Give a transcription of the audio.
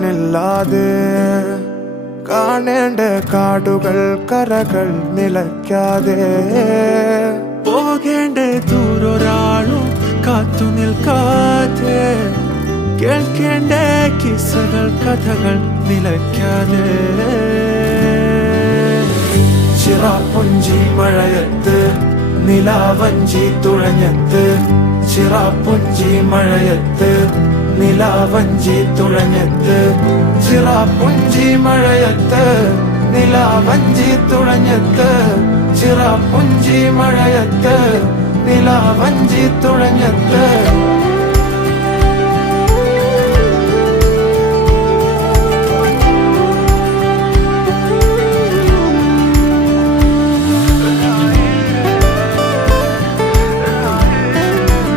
കാറ്റിനില്ലാതെ കാണേണ്ട കാടുകൾ കരകൾ നിലയ്ക്കാതെ പോകേണ്ട ദൂരൊരാളും കാത്തു നിൽക്കാതെ കേൾക്കേണ്ട കിസ്സകൾ കഥകൾ നിലയ്ക്കാതെ ചിറാപ്പുഞ്ചി മഴയത്ത് നിലാവഞ്ചി തുഴഞ്ഞത്ത് ചിറാപ്പുഞ്ചി മഴയത്ത് നിലാവഞ്ചി തുഴഞ്ഞത്ത് ചിറാപ്പുഞ്ചി മഴയത്ത് നിലാവഞ്ചി തുഴഞ്ഞത്ത് ചിറാപ്പുഞ്ചി മഴയത്ത് നിലാവഞ്ചി തുഴഞ്ഞ